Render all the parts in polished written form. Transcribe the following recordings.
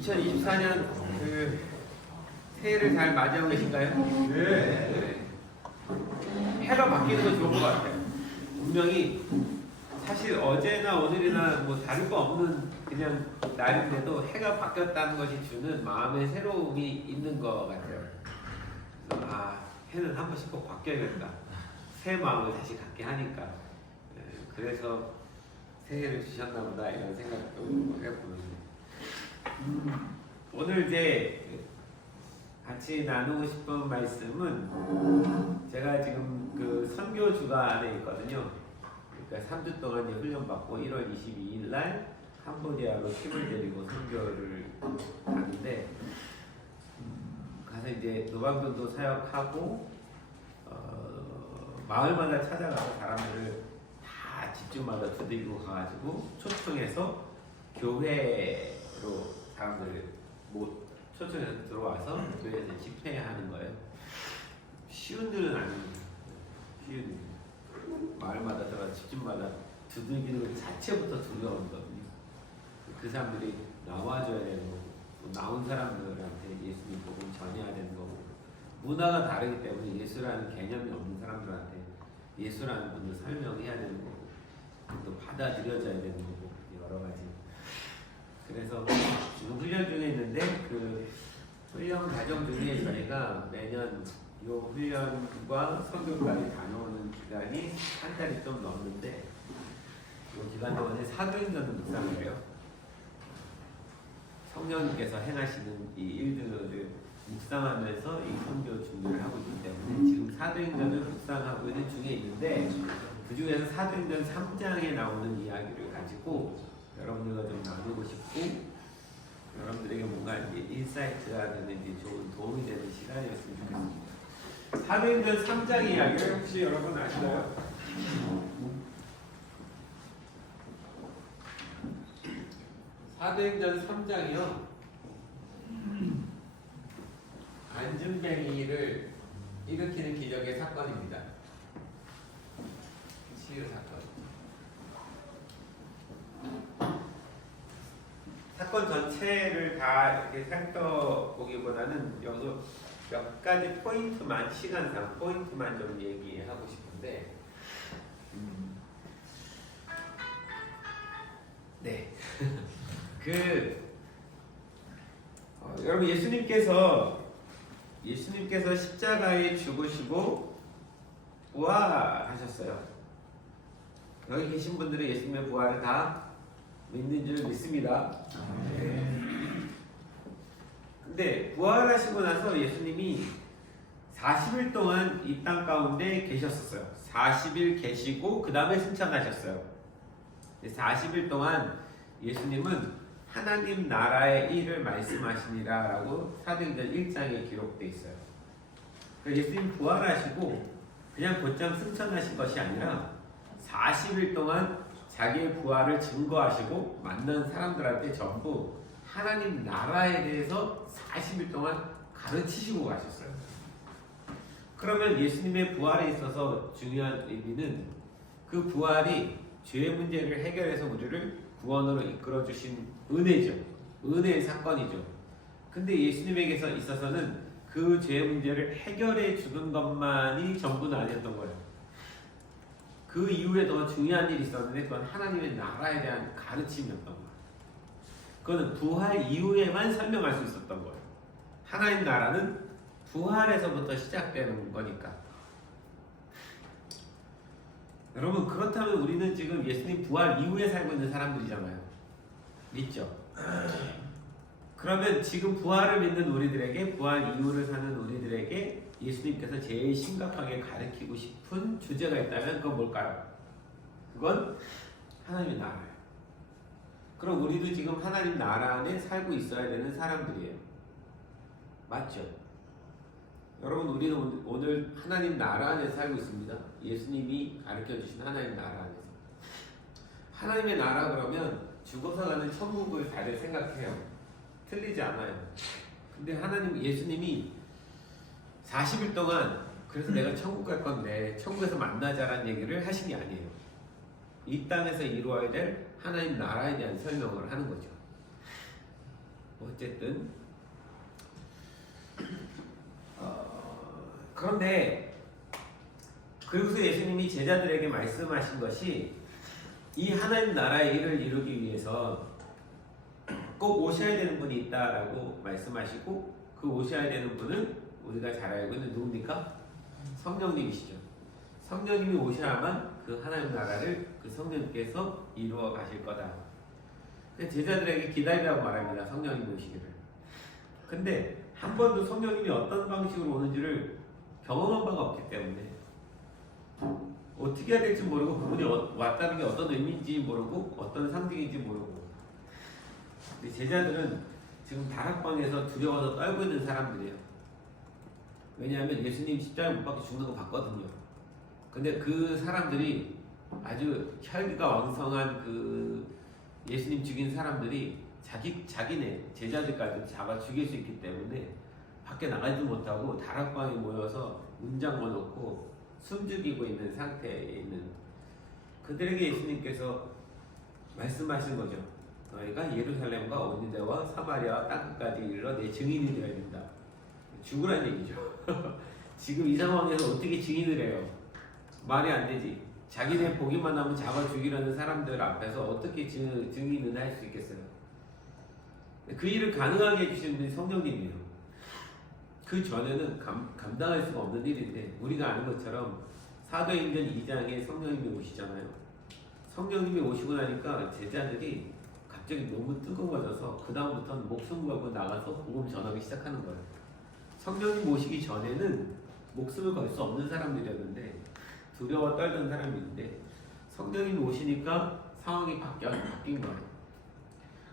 2024년 그 새해를 잘 맞이하고 계신가요? 네. 해가 바뀌는 건 좋은 것 같아요. 분명히 사실 어제나 오늘이나 뭐 다를 거 없는 그냥 날인데도 해가 바뀌었다는 것이 주는 마음의 새로움이 있는 것 같아요. 그래서 해는 한 번씩 꼭 바뀌어야겠다. 새 마음을 다시 갖게 하니까. 그래서 새해를 주셨나 보다 이런 생각도 해보는. 오늘 이제 같이 나누고 싶은 말씀은 제가 지금 그 선교 주간에 있거든요. 그러니까 3주 동안 이제 훈련받고 1월 22일 날 캄보디아로 팀을 데리고 선교를 가는데 가서 이제 노방전도 사역하고 마을마다 찾아가서 사람들을 다 집주마다 두들기고 가가지고 초청해서 교회로 사람들을 초청해서 들어와서 교회에서 집회하는 거예요. 쉬운 일은 아닙니다. 쉬운 일. 마을마다 들어가 집집마다 두들기는 것 자체부터 두려운 거거든요. 그 사람들이 나와줘야 되는 거고 나온 사람들한테 예수님 복음 전해야 되는 거고 문화가 다르기 때문에 예수라는 개념이 없는 사람들한테 예수라는 분을 설명해야 되는 거고 또 받아들여져야 되는 거고 여러 가지. 그래서 지금 훈련 중에 있는데 그 훈련 과정 중에 저희가 매년 이 훈련과 선교까지 다녀오는 기간이 한 달이 좀 넘는데 이 기간 동안에 사도행전을 묵상을 해요. 성령님께서 행하시는 이 일들을 묵상하면서 이 선교 준비를 하고 있기 때문에 지금 사도행전을 묵상하고 있는 중에 있는데 그 중에서 사도행전 3장에 나오는 이야기를 가지고 여러분들과 좀 나누고 싶고 여러분들에게 뭔가 인사이트가 되는 좋은 도움이 되는 시간이었으면 좋겠습니다. 사도행전 3장 이야기를 혹시 여러분 아시나요? 사도행전 3장이요. 안준뱅이를 일으키는 기적의 사건입니다. 치유 사건. 사건 전체를 다 이렇게 살펴보기보다는 여기서 몇 가지 포인트만 시간상 포인트만 좀 얘기하고 싶은데 네. 여러분 예수님께서 십자가에 죽으시고 부활하셨어요. 여기 계신 분들은 예수님의 부활을 다 믿는 줄 믿습니다. 근데 부활하시고 나서 예수님이 40일 동안 이 땅 가운데 계셨었어요. 40일 계시고 그 다음에 승천하셨어요. 40일 동안 예수님은 하나님 나라의 일을 말씀하시니라 라고 사도행전 1장에 기록되어 있어요. 예수님 부활하시고 그냥 곧장 승천하신 것이 아니라 40일 동안 자기의 부활을 증거하시고 만난 사람들한테 전부 하나님 나라에 대해서 40일 동안 가르치시고 가셨어요. 그러면 예수님의 부활에 있어서 중요한 의미는 그 부활이 죄의 문제를 해결해서 우리를 구원으로 이끌어 주신 은혜죠. 은혜의 사건이죠. 근데 예수님에게서 있어서는 그 죄의 문제를 해결해 주는 것만이 전부는 아니었던 거예요. 그 이후에 더 중요한 일이 있었는데 그건 하나님의 나라에 대한 가르침이었던 거예요. 그거는 부활 이후에만 설명할 수 있었던 거예요. 하나님 나라는 부활에서부터 시작되는 거니까. 여러분 그렇다면 우리는 지금 예수님 부활 이후에 살고 있는 사람들이잖아요. 믿죠? 그러면 지금 부활을 믿는 우리들에게 부활 이후를 사는 우리들에게 예수님께서 제일 심각하게 가르치고 싶은 주제가 있다면 그건 뭘까요? 그건 하나님의 나라예요. 그럼 우리도 지금 하나님 나라 안에 살고 있어야 되는 사람들이에요. 맞죠? 여러분 우리는 오늘 하나님 나라 안에 살고 있습니다. 예수님이 가르쳐주신 하나님 나라 안에서. 하나님의 나라 그러면 죽어서 가는 천국을 다들 생각해요. 틀리지 않아요. 근데 예수님이 40일 동안 그래서 내가 천국 갈 건데 천국에서 만나자라는 얘기를 하신 게 아니에요. 이 땅에서 이루어야 될 하나님 나라에 대한 설명을 하는 거죠. 어쨌든 그런데 그리고서 예수님이 제자들에게 말씀하신 것이 이 하나님 나라의 일을 이루기 위해서 꼭 오셔야 되는 분이 있다라고 말씀하시고 그 오셔야 되는 분은 우리가 잘 알고 있는 누굽니까? 성령님이시죠. 성령님이 오셔야만 그 하나님 나라를 그 성령님께서 이루어 가실 거다. 제자들에게 기다리라고 말합니다. 성령님이 오시기를. 근데 한 번도 성령님이 어떤 방식으로 오는지를 경험한 바가 없기 때문에 어떻게 해야 될지 모르고 그분이 왔다는 게 어떤 의미인지 모르고 어떤 상징인지 모르고 근데 제자들은 지금 다락방에서 두려워서 떨고 있는 사람들이에요. 왜냐하면 예수님 십자가에 못 박혀 죽는 거 봤거든요. 근데 그 사람들이 아주 혈기가 왕성한 그 예수님 죽인 사람들이 자기네 제자들까지 잡아 죽일 수 있기 때문에 밖에 나가지도 못하고 다락방에 모여서 문장궈 놓고 숨죽이고 있는 상태에 있는 그들에게 예수님께서 말씀하신 거죠. 너희가 예루살렘과 온 유대와 사마리아 땅끝까지 이르러 내 증인이 되어야 된다. 죽으란 얘기죠. 지금 이 상황에서 어떻게 증인을 해요? 말이 안 되지. 자기네 보기만 하면 잡아 죽이려는 사람들 앞에서 어떻게 증인을 할 수 있겠어요? 그 일을 가능하게 해주시는 분이 성령님이에요. 그 전에는 감당할 수가 없는 일인데 우리가 아는 것처럼 사도행전 2장에 성령님이 오시잖아요. 성령님이 오시고 나니까 제자들이 갑자기 너무 뜨거워져서 그 다음부터는 목숨 걸고 나가서 복음 전하기 시작하는 거예요. 성령님 오시기 전에는 목숨을 걸 수 없는 사람들이었는데 두려워 떨던 사람인데 성령님이 오시니까 상황이 바뀐 거예요.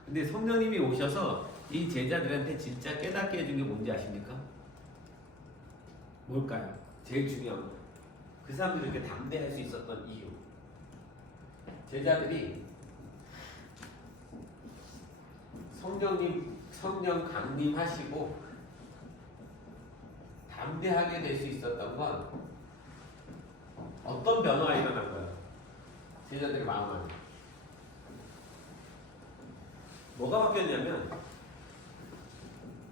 근데 성령님이 오셔서 이 제자들한테 진짜 깨닫게 해준 게 뭔지 아십니까? 뭘까요? 제일 중요한 거. 그 사람들이 이렇게 담대할 수 있었던 이유. 제자들이 성령 강림하시고 담대하게 될 수 있었던 건 어떤 변화가 일어난 거예요? 제자들의 마음 안에. 뭐가 바뀌었냐면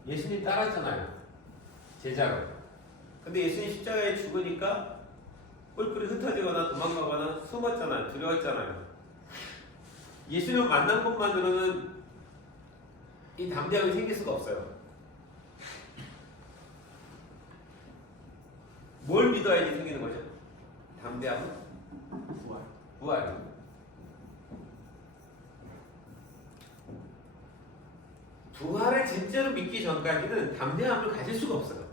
예수님 따랐잖아요. 제자로. 근데 예수님 십자가에 죽으니까 뿔뿔이 흩어지거나 도망가거나 숨었잖아요. 두려웠잖아요. 예수님 만난 것만으로는 이 담대함이 생길 수가 없어요. 뭘 믿어야지 생기는 거죠? 담대함은? 부활. 부활을 진짜로 믿기 전까지는 담대함을 가질 수가 없어요.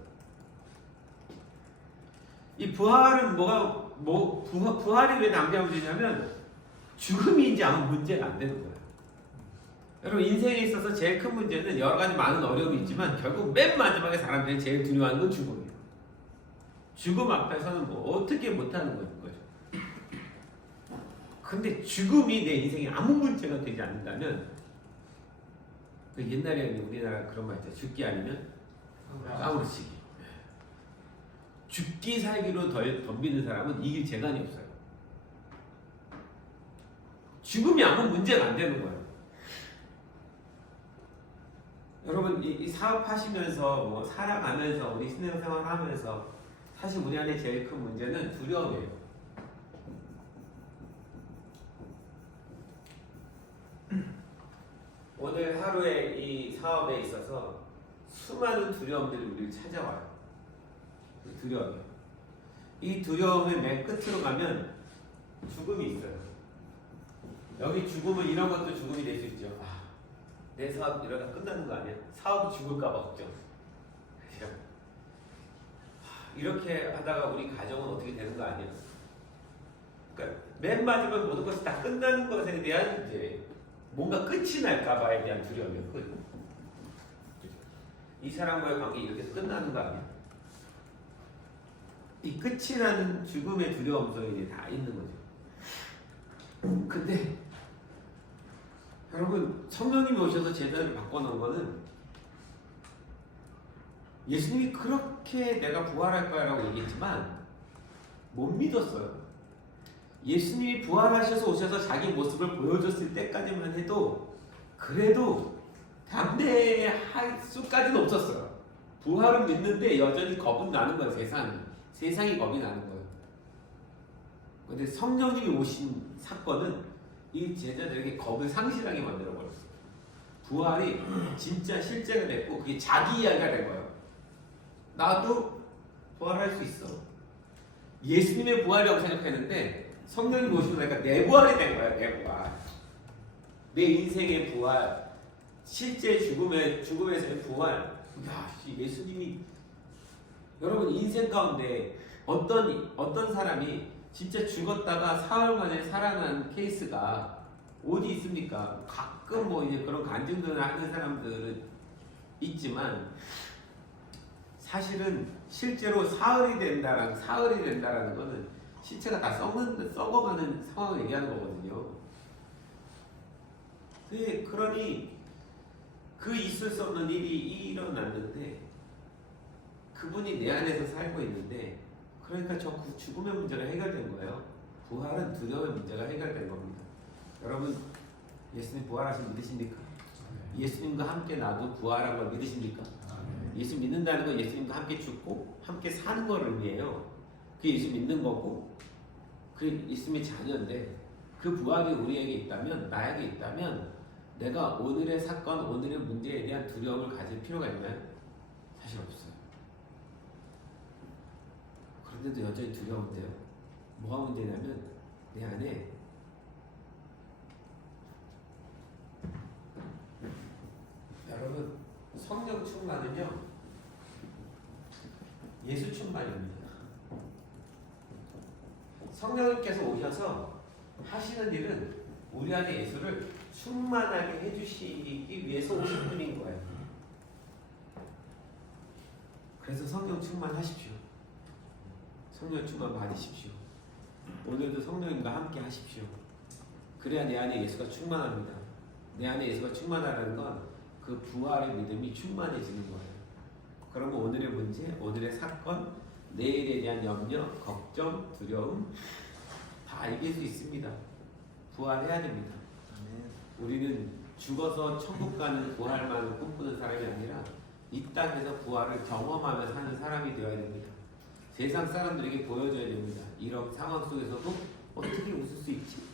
이 부활은 부활이 왜 담대함을 주냐면 죽음이 이제 아무 문제가 안 되는 거예요. 여러분 인생에 있어서 제일 큰 문제는 여러 가지 많은 어려움이 있지만 결국 맨 마지막에 사람들이 제일 두려워하는 건 죽음이에요. 죽음 앞에서는 뭐 어떻게 못하는 거죠. 근데 죽음이 내 인생에 아무 문제가 되지 않는다면 그 옛날에 우리나라 그런 말 있죠. 죽기 아니면 까무러치기. 죽기 살기로 덤비는 사람은 이길 재간이 없어요. 죽음이 아무 문제가 안 되는 거예요. 여러분 이 사업하시면서 뭐 살아가면서 우리 신앙생활 하면서 사실 우리 안에 제일 큰 문제는 두려움이에요. 오늘 하루에 이 사업에 있어서 수많은 두려움들이 우리를 찾아와요. 두려움이. 이 두려움의 맨 끝으로 가면 죽음이 있어요. 여기 죽음은 이런 것도 죽음이 될 수 있죠. 내 사업 이러다 끝나는 거 아니야? 사업이 죽을까 봐 걱정. 이렇게 하다가 우리 가정은 어떻게 되는 거 아니야? 그러니까 맨 마지막에 모든 것이 다 끝나는 것에 대한 이제 뭔가 끝이 날까 봐에 대한 두려움이에요. 이 사람과의 관계 이렇게 해서 끝나는 거 아니야? 이 끝이 나는 죽음의 두려움 속에 다 있는 거죠. 근데 여러분 성령님이 오셔서 제자를 바꿔놓은 거는 예수님이 그렇게 내가 부활할 거야 라고 얘기했지만 못 믿었어요. 예수님이 부활하셔서 오셔서 자기 모습을 보여줬을 때까지만 해도 그래도 담대할 수까지는 없었어요. 부활은 믿는데 여전히 겁은 나는 거예요. 세상이 겁이 나는 거예요. 근데 성령님이 오신 사건은 이 제자들에게 겁을 상실하게 만들어 버렸어요. 부활이 진짜 실제가 됐고 그게 자기 이야기가 된 거예요. 나도 부활할 수 있어. 예수님의 부활이라고 생각했는데 성령님 오시고 나니까 내 부활이 된 거예요. 내 부활. 내 인생의 부활. 실제 죽음에서의 부활. 야, 예수님이 여러분 인생 가운데 어떤 사람이 진짜 죽었다가 사흘 만에 살아난 케이스가 어디 있습니까? 가끔 뭐 이제 그런 간증들을 하는 사람들은 있지만 사실은 실제로 사흘이 된다라는 거는 시체가 다 썩어가는 상황을 얘기하는 거거든요. 그러니 그 있을 수 없는 일이 일어났는데 그분이 내 안에서 살고 있는데 그러니까 저 죽음의 문제가 해결된 거예요. 부활은 두려움의 문제가 해결된 겁니다. 여러분 예수님 부활하신 믿으십니까? 예수님과 함께 나도 부활한 걸 믿으십니까? 예수 믿는다는 건 예수님과 함께 죽고 함께 사는 걸 의미해요. 그게 예수 믿는 거고 그 예수님의 자녀인데 그 부활이 우리에게 있다면 나에게 있다면 내가 오늘의 사건, 오늘의 문제에 대한 두려움을 가질 필요가 있나요? 사실 없어요. 그런데도 여전히 두려운데요. 뭐가 문제냐면 내 안에 여러분 성령 충만은요 예수 충만입니다. 성령님께서 오셔서 하시는 일은 우리 안에 예수를 충만하게 해주시기 위해서 오신 분인 거예요. 그래서 성령 충만하십시오. 성령 충만 받으십시오. 오늘도 성령님과 함께 하십시오. 그래야 내 안에 예수가 충만합니다. 내 안에 예수가 충만하다는 건 그 부활의 믿음이 충만해지는 거예요. 그러면 오늘의 문제, 오늘의 사건, 내일에 대한 염려, 걱정, 두려움 다 이길 수 있습니다. 부활해야 됩니다. 우리는 죽어서 천국 가는 부활만을 꿈꾸는 사람이 아니라 이 땅에서 부활을 경험하며 사는 사람이 되어야 됩니다. 세상 사람들에게 보여줘야 됩니다. 이런 상황 속에서도 어떻게 웃을 수 있지?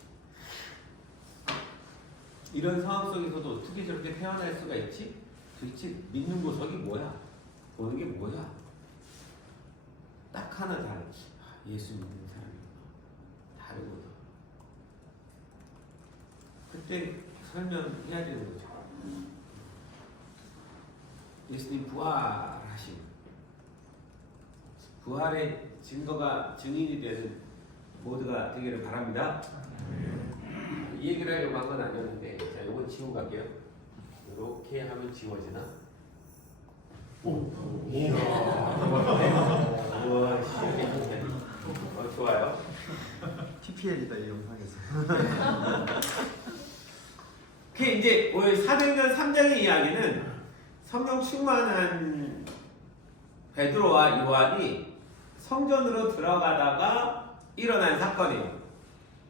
이런 상황 속에서도 어떻게 저렇게 태어날 수가 있지? 도대체 믿는 보석이 뭐야? 보는 게 뭐야? 딱 하나 다르. 예수 믿는 사람이구나. 다르구나. 그때 설명해야 되는 거죠. 예수님 부활하심. 부활의 증거가 증인이 되는 모두가 되기를 바랍니다. 이 얘기를 하려고 한 건 아니었는데, 자, 요건 지우고 갈게요. 이렇게 하면 지워지나? 우와, 좋아요. TPL이다 이 영상에서. 그 이제 오늘 사도행전 3장의 이야기는 성령 충만한 베드로와 요한이 성전으로 들어가다가 일어난 사건이에요.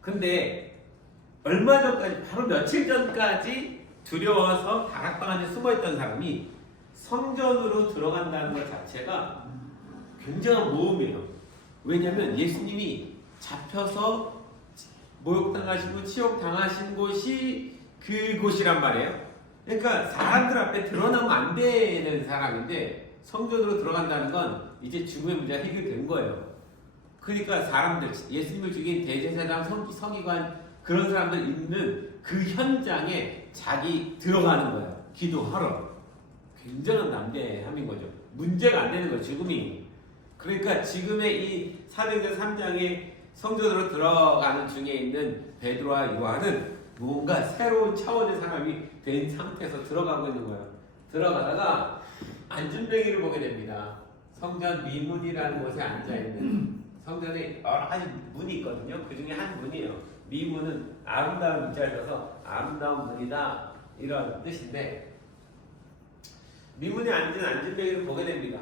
근데 얼마 전까지, 바로 며칠 전까지 두려워서 다락방 안에 숨어있던 사람이 성전으로 들어간다는 것 자체가 굉장한 모험이에요. 왜냐하면 예수님이 잡혀서 모욕당하시고 치욕당하신 곳이 그곳이란 말이에요. 그러니까 사람들 앞에 드러나면 안 되는 사람인데 성전으로 들어간다는 건 이제 죽음의 문제가 해결된 거예요. 그러니까 사람들, 예수님을 죽인 대제사장, 서기관 그런 사람들 있는 그 현장에 자기 들어가는 거예요. 기도하러. 굉장한 담대함인 거죠. 문제가 안 되는 거예요. 죽음이. 그러니까 지금의 이 사도행전 3장의 성전으로 들어가는 중에 있는 베드로와 요한은 뭔가 새로운 차원의 사람이 된 상태에서 들어가고 있는 거예요. 들어가다가 안전뱅이를 보게 됩니다. 성전 미문이라는 곳에 앉아있는 성전에 여러 가지 문이 있거든요. 그 중에 한 문이에요. 미문은 아름다운 문자를 써서 아름다운 문이다 이런 뜻인데 미문에 앉은 안전뱅이를 보게 됩니다.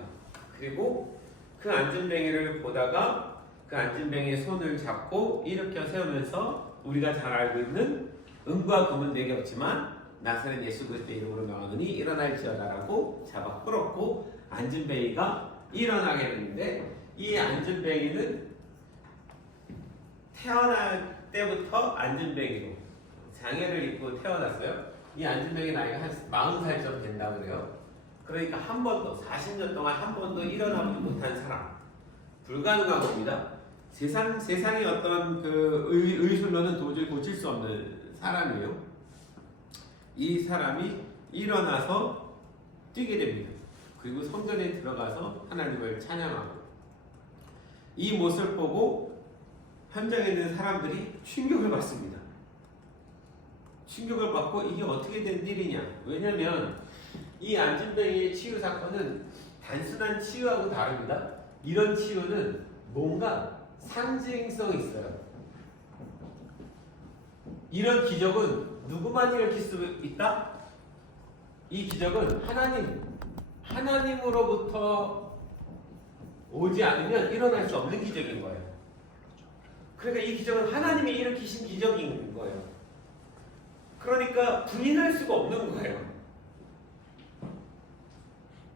그리고 그 안전뱅이를 보다가 그 안전뱅이의 손을 잡고 일으켜 세우면서 우리가 잘 알고 있는 은과 금은 내게 없지만 나사렛 예수 그리스도의 이름으로 명하노니 일어날지어다라고 잡아 끌었고 안진뱅이가 일어나게 되는데 이 안진뱅이는 태어날 때부터 안진뱅이로 장애를 입고 태어났어요. 이 안진뱅이 나이가 한 40살쯤 된다고 그래요. 그러니까 한 번도 40년 동안 한 번도 일어나지 못한 사람, 불가능한 겁니다. 세상의 어떤 그 의술로는 도저히 고칠 수 없는 사람이에요. 이 사람이 일어나서 뛰게 됩니다. 그리고 성전에 들어가서 하나님을 찬양하고 이 모습을 보고 현장에 있는 사람들이 충격을 받습니다. 충격을 받고 이게 어떻게 된 일이냐? 왜냐하면 이 안진뱅이의 치유 사건은 단순한 치유하고 다릅니다. 이런 치유는 뭔가 상징성이 있어요. 이런 기적은 누구만 일으킬 수 있다? 이 기적은 하나님으로부터 오지 않으면 일어날 수 없는 기적인 거예요. 그러니까 이 기적은 하나님이 일으키신 기적인 거예요. 그러니까 부인할 수가 없는 거예요.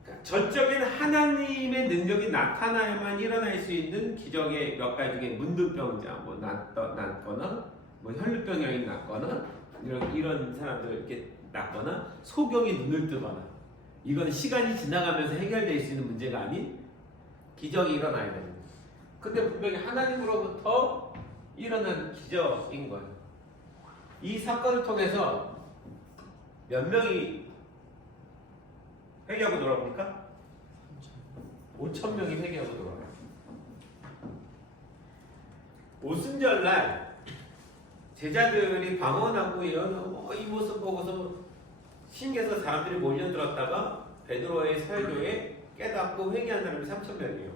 그러니까 전적인 하나님의 능력이 나타나야만 일어날 수 있는 기적의 몇 가지 중에 문둥병자, 뭐 낫거나, 뭐 혈루병이 낫거나, 이런 사람들 이렇게 낫거나, 소경이 눈을 뜨거나, 이건 시간이 지나가면서 해결될 수 있는 문제가 아닌 기적이 일어나야 됩니다. 근데 분명히 하나님으로부터 일어난 기적인 거예요. 이 사건을 통해서 몇 명이 회개하고 돌아옵니까? 5,000명이 회개하고 돌아와요. 오순절날 제자들이 방언하고 이런 이 모습 보고서 신께서 사람들이 몰려들었다가 베드로의 설교에 깨닫고 회개한 사람이 3,000명이에요.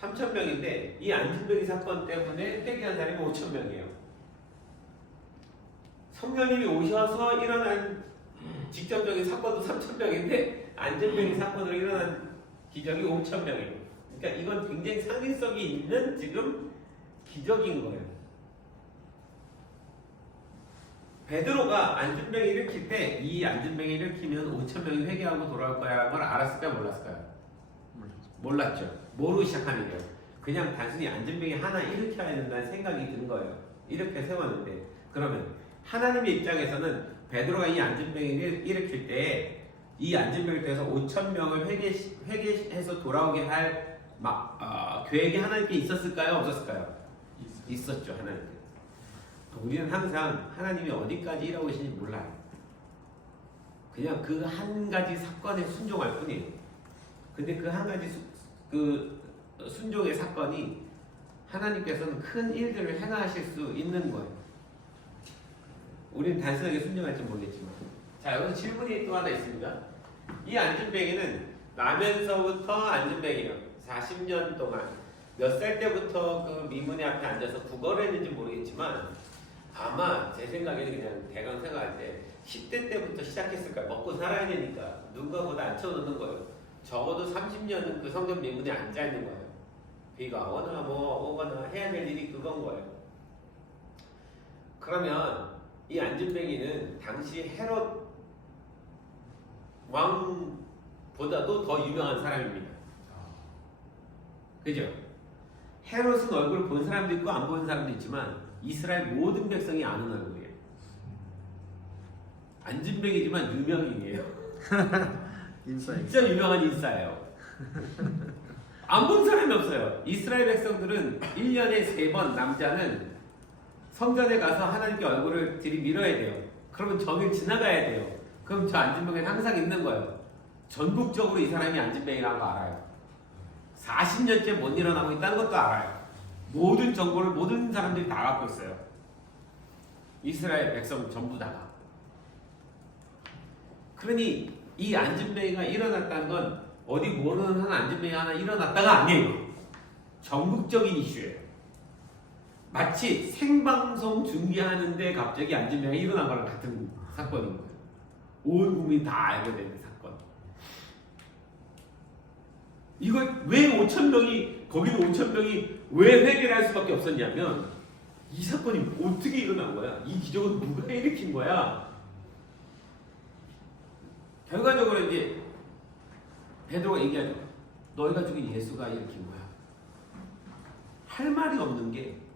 3,000명인데 이 안진뱅이 사건 때문에 회개한 사람이 5,000명이에요. 성령님이 오셔서 일어난 직접적인 사건도 3,000명인데 안진뱅이 사건으로 일어난 기적이 5,000명이에요. 그러니까 이건 굉장히 상징성이 있는 지금 기적인 거예요. 베드로가 안진뱅이 일으킬 때 이 안진뱅이 일으키면 5,000명이 회개하고 돌아올 거야라는 걸 알았을까요? 몰랐을까요? 몰랐죠. 모르고 시작한 일이에요. 그냥 단순히 안진뱅이 하나 일으켜야 된다는 생각이 든 거예요. 이렇게 세웠는데 그러면 하나님의 입장에서는 베드로가 이 안진뱅이를 일으킬 때 이 안진뱅이를 통해서 5,000명을 회개해서 돌아오게 할 계획이 하나님께 있었을까요? 없었을까요? 있었죠. 하나님께. 우리는 항상 하나님이 어디까지 일하고 계신지 몰라요. 그냥 그 한 가지 사건에 순종할 뿐이에요. 근데 그 한 가지 순종의 사건이 하나님께서는 큰 일들을 행하실 수 있는 거예요. 우리는 단순하게 순종할지 모르겠지만. 자, 여기서 질문이 또 하나 있습니다. 이 안진뱅이는 나면서부터 안진뱅이요. 40년 동안 몇 살 때부터 그 미문에 앞에 앉아서 국어를 했는지 모르겠지만 아마 제 생각에는 그냥 대강 생각할 때 10대 때부터 시작했을 거예요. 먹고 살아야 되니까 누군가보다 앉혀놓는 거예요. 적어도 30년은 그 성전 미문에 앉아있는 거예요. 비가 오거나 뭐 오거나 해야 될 일이 그건 거예요. 그러면 이 안진뱅이는 당시 헤롯 왕보다도 더 유명한 사람입니다. 그죠? 헤롯은 얼굴을 본 사람도 있고 안 본 사람도 있지만 이스라엘 모든 백성이 아는 얼굴이에요. 안진뱅이지만 유명인이에요. 진짜 유명한 인싸예요. 안 본 사람이 없어요. 이스라엘 백성들은 1년에 3번 남자는 성전에 가서 하나님께 얼굴을 들이밀어야 돼요. 그러면 정일 지나가야 돼요. 그럼 저 안진뱅이는 항상 있는 거예요. 전국적으로 이 사람이 안진뱅이라는 거 알아요. 40년째 못 일어나고 있다는 것도 알아요. 모든 정보를 모든 사람들이 다 갖고 있어요. 이스라엘 백성 전부 다. 그러니 이 안진뱅이가 일어났다는 건 어디 모르는 한 안진뱅이 하나 일어났다가 아니에요. 전국적인 이슈예요. 마치 생방송 중계하는데 갑자기 안진뱅이가 일어난 거랑 같은 사건인 거예요. 온 국민이 다 알게 되는 사건. 이걸 왜 5,000명이 거기도 5,000명이 왜 회개를 할 수밖에 없었냐면 이 사건이 어떻게 일어난 거야? 이 기적은 누가 일으킨 거야? 결과적으로 이제 베드로가 얘기하죠. 너희가 죽인 예수가 일으킨 거야. 할 말이 없는 게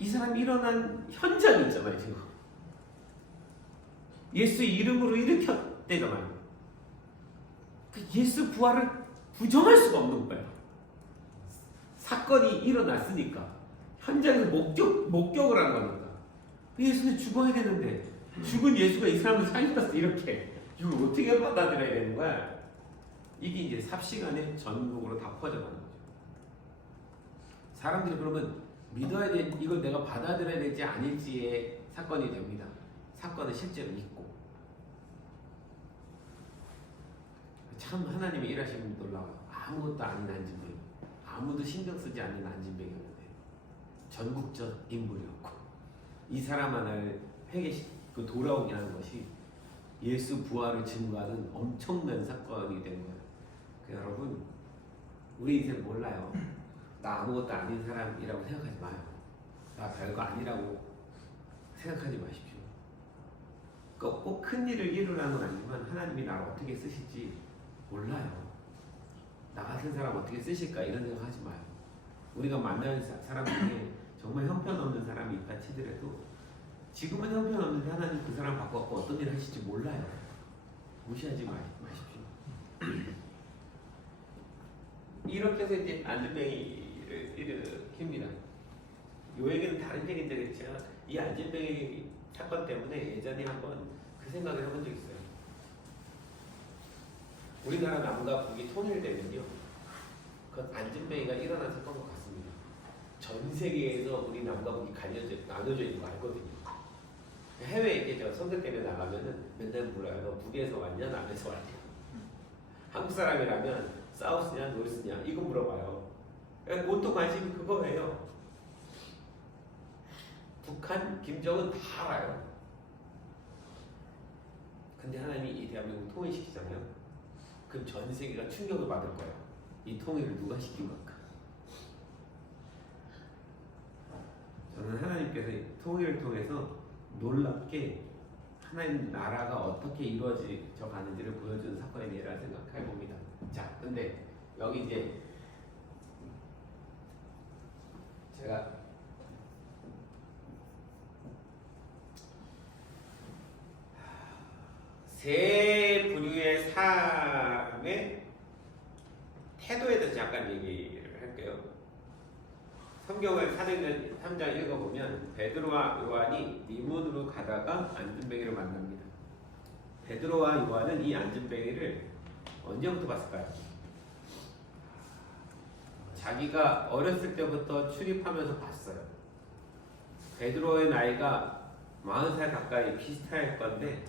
이 사람이 일어난 현장이 있잖아요. 지금 예수 이름으로 일으켰대잖아요. 그 예수 부활을 부정할 수가 없는 거예요. 사건이 일어났으니까 현장에서 목격을 한 거니까 예수는 죽어야 되는데 죽은 예수가 이 사람을 살렸어. 이렇게 이걸 어떻게 받아들여야 되는 거야. 이게 이제 삽시간에 전국으로 다 퍼져가는 거죠. 사람들이 그러면 믿어야 돼, 이걸 내가 받아들여야 될지 아닐지의 사건이 됩니다. 사건은 실제로 있고 참 하나님이 일하시는 분 놀라워요. 아무것도 아닌 안진뱅이, 아무도 신경 쓰지 않는 안진뱅이였는데 전국적 인물이었고 이 사람 하나를 회개시키고 돌아오게 하는 것이 예수 부활을 증거하는 엄청난 사건이 된 거예요. 여러분, 우리 인생 몰라요. 나 아무것도 아닌 사람이라고 생각하지 마요. 나 별거 아니라고 생각하지 마십시오. 꼭 큰 일을 이루라는 건 아니지만 하나님이 나를 어떻게 쓰실지 몰라요. 나 같은 사람 어떻게 쓰실까 이런 생각하지 마요. 우리가 만나는 사람 중에 정말 형편없는 사람이 있다 치더라도 지금은 형편없는데 하나님 그 사람 바꿔갖고 어떤 일을 하실지 몰라요. 무시하지 마십시오. 이렇게 해서 이제 안진뱅이를 일으킵니다. 요 얘기는 다른 얘기인데 그렇죠. 이 안진뱅이 사건 때문에 예전에 한번 그 생각을 해본 적 있어요. 우리나라 남과 북이 통일되면요, 그건 안진뱅이가 일어난 사건과 같습니다. 전 세계에서 우리 남과 북이 나눠져 있는 거 알거든요. 해외에 이렇게 저 선교 때문에 나가면은 맨날 물어요. 너 북에서 왔냐? 남에서 왔냐? 한국 사람이라면 사우스냐? 노스냐? 이거 물어봐요. 온통 관심이 그거예요. 북한, 김정은 다 알아요. 근데 하나님이 이 대한민국 통일시키잖아요. 그럼 전 세계가 충격을 받을 거예요. 이 통일을 누가 시킨 걸까? 저는 하나님께서 통일을 통해서 놀랍게 하나님 나라가 어떻게 이루어져 가는지를 보여주는 사건의 예라고 생각해 봅니다. 자, 근데 여기 이제 제가 세 부류의 사람의 태도에 대해서 잠깐 얘기를 할게요. 성경을 사도행전 3장 읽어보면 베드로와 요한이 미문으로 가다가 안진뱅이를 만납니다. 베드로와 요한은 이 안진뱅이를 언제부터 봤을까요? 자기가 어렸을 때부터 출입하면서 봤어요. 베드로의 나이가 40살 가까이 비슷할 건데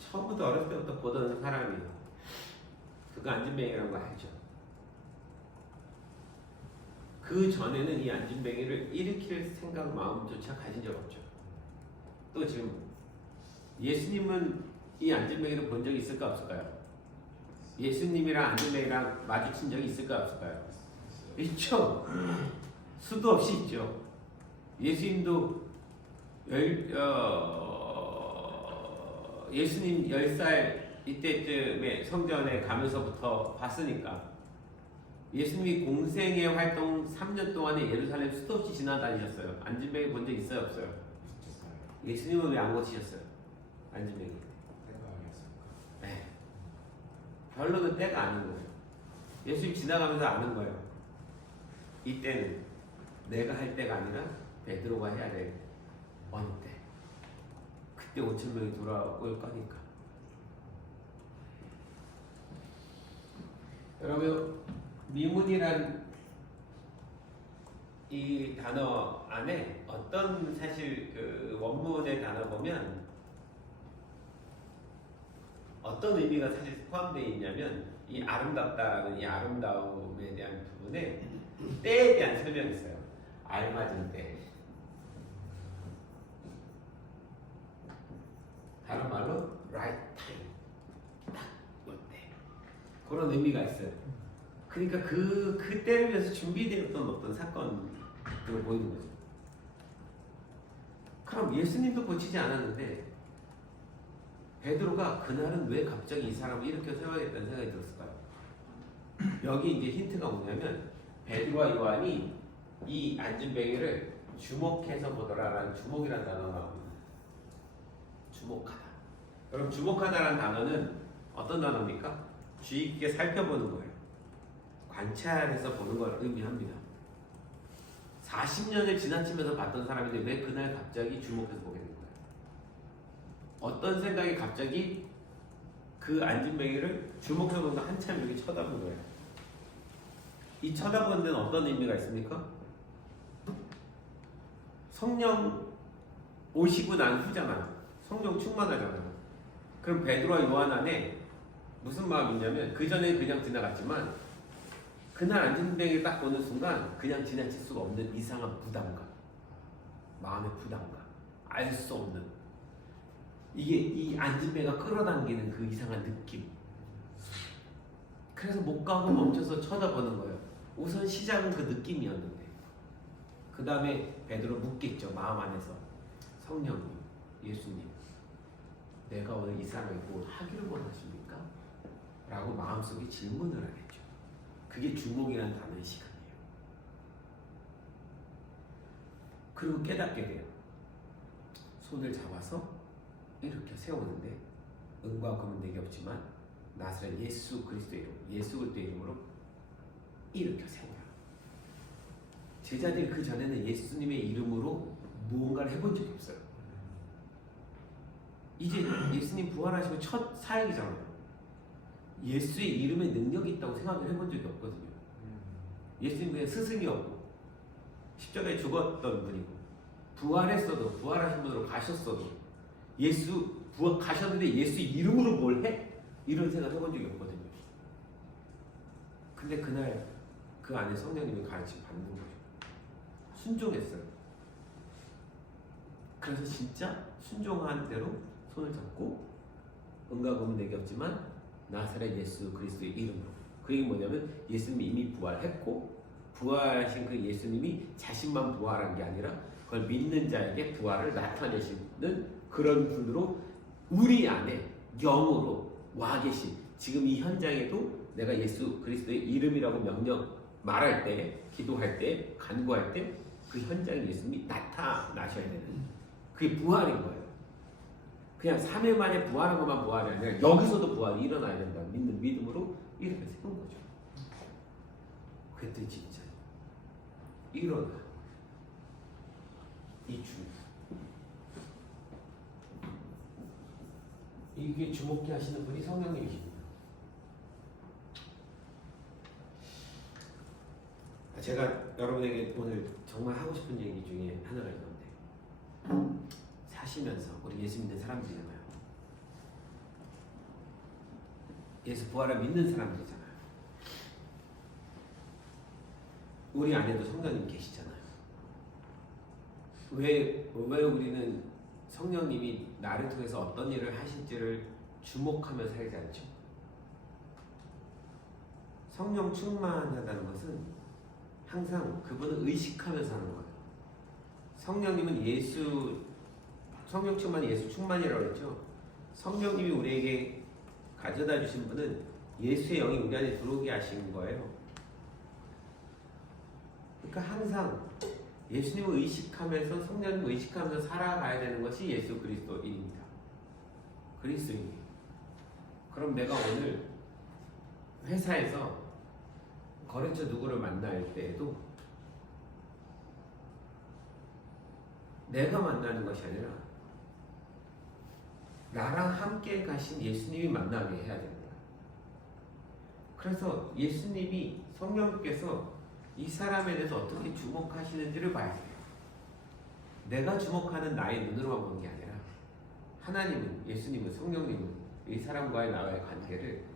처음부터 어렸을 때부터 보던 사람이에요. 그가 안진뱅이라는 거 알죠? 그 전에는 이 안진뱅이를 일으킬 생각 마음조차 가진 적 없죠. 또 지금 예수님은 이 안진뱅이를 본 적이 있을까 없을까요? 예수님이랑 안진뱅이랑 마주친 적이 있을까 없을까요? 있죠. 수도 없이 있죠. 예수님도 예수님 10살 이때쯤에 성전에 가면서부터 봤으니까 예수님이 공생의 활동 3년 동안에 예루살렘 수도 없이 지나다니셨어요. 안진뱅이 본 적 있어요 없어요? 예수님은 왜 안 고치셨어요? 안진뱅이 네. 별로는 때가 아닌 거예요. 예수님 지나가면서 아는 거예요. 이때는 내가 할 때가 아니라 베드로가 해야 될 어느 때. 그때 5,000명이 돌아올 거니까. 여러분, 미문이란 이 단어 안에 어떤 사실 그 원문의 단어 보면 어떤 의미가 사실 포함되어 있냐면 이 아름답다라는 이 아름다움에 대한 부분에 때에 대한 설명이 있어요. 알맞은 때. 다른 말로 right time. 딱 이때. 그런 의미가 있어요. 그러니까 그 때를 위해서 준비되었던 어떤 사건들을 보이는 거죠. 그럼 예수님도 고치지 않았는데 베드로가 그날은 왜 갑자기 이 사람을 일으켜 세워야겠다는 생각이 들었을까요? 여기 이제 힌트가 뭐냐면 베드로와 요한이 이 안진뱅이를 주목해서 보더라라는 주목이라는 단어가 나옵니다. 주목하다. 여러분 주목하다라는 단어는 어떤 단어입니까? 주의 깊게 살펴보는 거예요. 관찰해서 보는 걸 의미합니다. 40년을 지나치면서 봤던 사람인데 왜 그날 갑자기 주목해서 보게 된 거예요? 어떤 생각이 갑자기 그 안진뱅이를 주목해서 보면서 한참 이렇게 쳐다본 거예요. 이 쳐다보는 데는 어떤 의미가 있습니까? 성령 오시고 난 후잖아요. 성령 충만하잖아요. 그럼 베드로와 요한 안에 무슨 마음이 있냐면 그 전에 그냥 지나갔지만 그날 안진뱅이를 딱 보는 순간 그냥 지나칠 수가 없는 이상한 부담감, 마음의 부담감, 알 수 없는 이게 이 안진뱅이가 끌어당기는 그 이상한 느낌. 그래서 못 가고 멈춰서 쳐다보는 거예요. 우선 시작은 그 느낌이었는데 그 다음에 베드로 묻겠죠. 마음 안에서 성령님, 예수님, 내가 오늘 이 사람을 뭐 하기를 원하십니까? 라고 마음속에 질문을 하겠죠. 그게 주목이라는 단어의 시간이에요. 그리고 깨닫게 돼요. 손을 잡아서 이렇게 세우는데 은과 금은 내게 없지만 나사렛 예수 그리스도의 이름, 예수 그리스도의 이름으로 일으켜 세우라. 제자들이 그 전에는 예수님의 이름으로 무언가를 해본 적이 없어요. 이제 예수님 부활하시고 첫 사역이잖아요. 예수의 이름에 능력이 있다고 생각을 해본 적이 없거든요. 예수님 그냥 스승이었고 십자가에 죽었던 분이고 부활했어도 부활하신 분으로 가셨어도 예수 가셨는데 예수 이름으로 뭘 해? 이런 생각 해본 적이 없거든요. 근데 그날 그 안에 성령님의 가르침 받는 거죠. 순종했어요. 그래서 진짜 순종한 대로 손을 잡고 은과 금은 내게 없지만 나사렛 예수 그리스도의 이름으로. 그 얘기 뭐냐면 예수님이 이미 부활했고 부활하신 그 예수님이 자신만 부활한 게 아니라 그걸 믿는 자에게 부활을 나타내시는 그런 분으로 우리 안에 영으로 와 계신 지금 이 현장에도 내가 예수 그리스도의 이름이라고 명령 말할 때 기도할 때 간구할 때 그 현장에 예수님이 나타나셔야 되는 그게 부활인 거예요. 그냥 3일 만에 부활한 것만 부활이 아니라 여기서도 부활이 일어나야 된다 믿는 믿음으로 이렇게 세운 거죠. 그때 진짜 일어나 이 주 이게 주목해 하시는 분이 성령님이십니다. 제가 여러분에게 오늘 정말 하고 싶은 얘기 중에 하나가 있는데 사시면서 우리 예수 믿는 사람들이잖아요. 예수 부활을 믿는 사람들이잖아요. 우리 안에도 성령님 계시잖아요. 왜 우리는 성령님이 나를 통해서 어떤 일을 하실지를 주목하며 살지 않죠? 성령 충만하다는 것은 항상 그분을 의식하면서 하는 거예요. 성령님은 성령 충만 예수 충만이라고 했죠. 성령님이 우리에게 가져다 주신 분은 예수의 영이 우리 안에 들어오게 하신 거예요. 그러니까 항상 예수님을 의식하면서 성령님을 의식하면서 살아가야 되는 것이 예수 그리스도인입니다. 그리스도인. 그럼 내가 오늘 회사에서 거래처 누구를 만날 때에도 내가 만나는 것이 아니라 나랑 함께 가신 예수님이 만나게 해야 됩니다. 그래서 예수님이 성령께서 이 사람에 대해서 어떻게 주목하시는지를 봐야 돼요. 내가 주목하는 나의 눈으로만 보는 게 아니라 하나님은, 예수님은, 성령님은 이 사람과의 나와의 관계를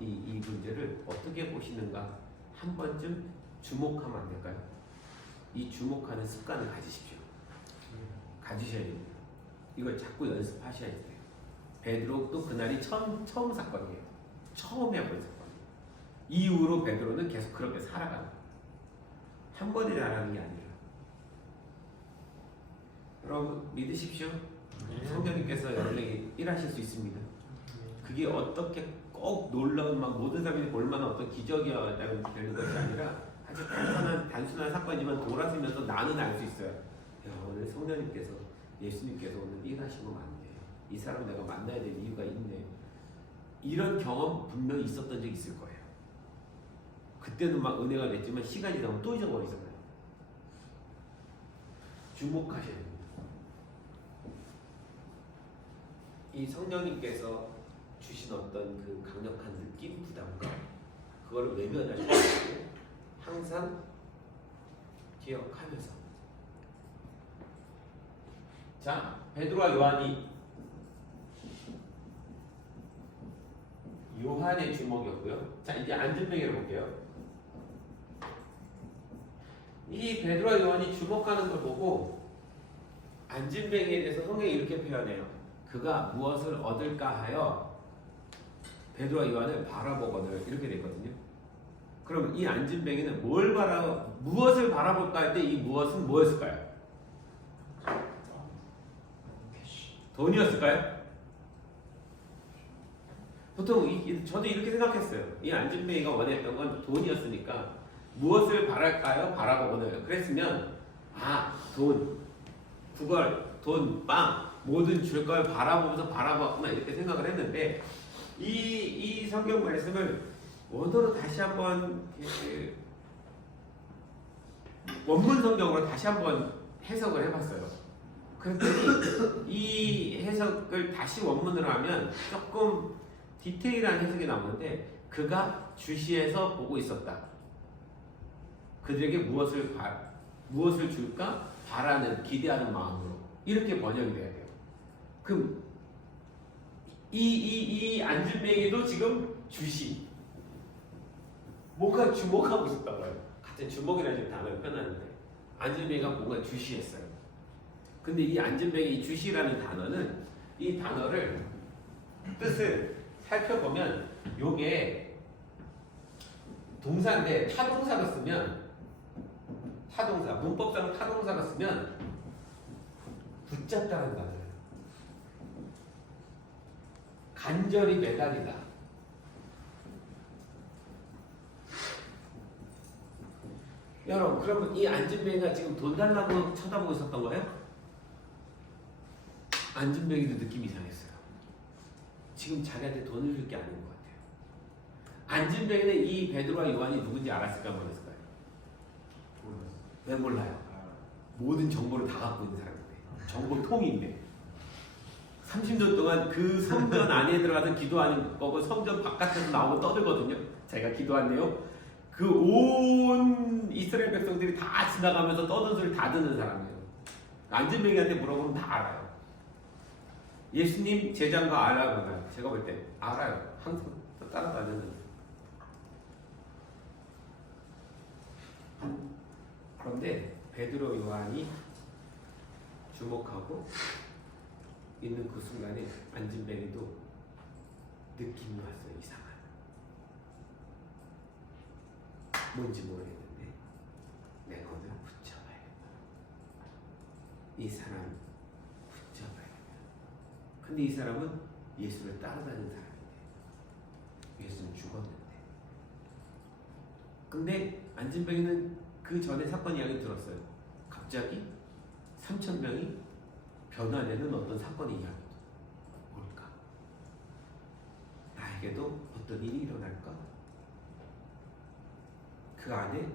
이 문제를 어떻게 보시는가 한 번쯤 주목하면 안 될까요? 이 주목하는 습관을 가지십시오. 가지셔야 됩니다. 이걸 자꾸 연습하셔야 돼요. 베드로도 그날이 처음 사건이에요. 처음 해본 사건이에요. 이후로 베드로는 계속 그렇게 살아가는 거예요. 한 번에 잘하는 게 아니라. 여러분 믿으십시오. 성령님께서 여러분에게 일하실 수 있습니다. 그게 어떻게 꼭 놀라운 막 모든 사람이 볼만한 어떤 기적이야 되는 것이 아니라 아주 단순한 사건이지만 돌아서면서 나는 알 수 있어요. 야, 오늘 성령님께서 예수님께서 오늘 일하신 거 맞네. 이 사람 내가 만나야 될 이유가 있네. 이런 경험 분명히 있었던 적이 있을 거예요. 그때는 막 은혜가 됐지만 시간이 지나면 또 잊어버리잖아요. 주목하셔야 됩니다. 이 성령님께서 주신 어떤 그 강력한 느낌, 부담감 그거를 외면하지 말고 항상 기억하면서 자, 베드로와 요한의 주먹이었고요. 자, 이제 안전뱅이를 볼게요. 이 베드로와 요한이 주목하는 걸 보고 안전뱅이에 대해서 성경이 이렇게 표현해요. 그가 무엇을 얻을까 하여 베드로와 요한을 바라보거늘 이렇게 되거든요. 그럼 이 안전뱅이는 무엇을 바라볼까 할 때 이 무엇은 뭐였을까요? 돈이었을까요? 보통 저도 이렇게 생각했어요. 이 안전뱅이가 원했던 건 돈이었으니까 무엇을 바랄까요? 바라보거늘. 그랬으면 돈, 구걸, 돈, 빵 뭐든 줄 걸 바라보면서 바라봤구나 이렇게 생각을 했는데 이 성경 말씀을 원어로 다시 한번 원문 성경으로 다시 한번 해석을 해봤어요. 그랬더니 이 해석을 다시 원문으로 하면 조금 디테일한 해석이 나오는데 그가 주시해서 보고 있었다. 그들에게 무엇을 줄까 바라는 기대하는 마음으로 이렇게 번역이 돼야 돼요. 그럼 이 안전뱅이도 지금 주시 뭔가 주목하고 있었다고 해요. 같은 주목이라는 단어를 표현하는데 안전뱅이가 뭔가 주시했어요. 근데 이 안전뱅이 주시라는 단어는 이 단어를 뜻을 살펴보면 요게 동사인데 타동사가 쓰면 문법상 타동사가 쓰면 붙잡다라는 단어예요. 간절히 매달리다. 여러분, 그러면 이 안전뱅이가 지금 돈 달라고 쳐다보고 있었던 거예요? 안전뱅이도 느낌이 이상했어요. 지금 자기한테 돈을 줄 게 아닌 것 같아요. 안전뱅이는 이 베드로와 요한이 누군지 알았을까 모르겠을까요? 왜 몰라요? 모든 정보를 다 갖고 있는 사람인데 정보통인데 30년 동안 그 성전 안에 들어가서 기도하는 거고 성전 바깥에서 나오고 떠들거든요. 제가 기도한대요. 그 온 이스라엘 백성들이 다 지나가면서 떠드는 소리 다 듣는 사람이에요. 안전뱅이한테 물어보면 다 알아요. 예수님 제자인가 알아요? 제가 볼 때 알아요. 항상 따라다니는. 그런데 베드로 요한이 주목하고 있는 그 순간에 안전뱅이도 느낌이 왔어요. 이상한. 뭔지 모르겠는데 내가 오늘 붙잡아야겠다. 이 사람 붙잡아야겠다. 근데 이 사람은 예수를 따라다니는 사람인데 예수는 죽었는데 근데 안전뱅이는 그 전에 사건 이야기 들었어요. 갑자기 3,000명이 변화되는 어떤 사건의 이야기. 뭘까? 나에게도 어떤 일이 일어날까? 그 안에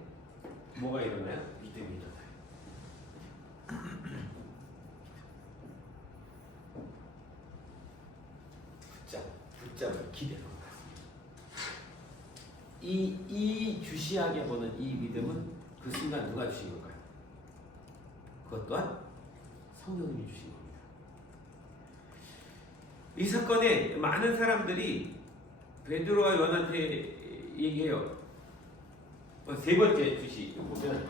뭐가 일어나요? 믿음이 일어나요. 붙잡을 기대는 것 같습니다. 이 주시하게 보는 이 믿음은 그 순간 누가 주신 걸까요? 그것 또한 성령님이 주신 겁니다. 이 사건에 많은 사람들이 베드로와 요한한테 얘기해요. 세 번째 주시 보면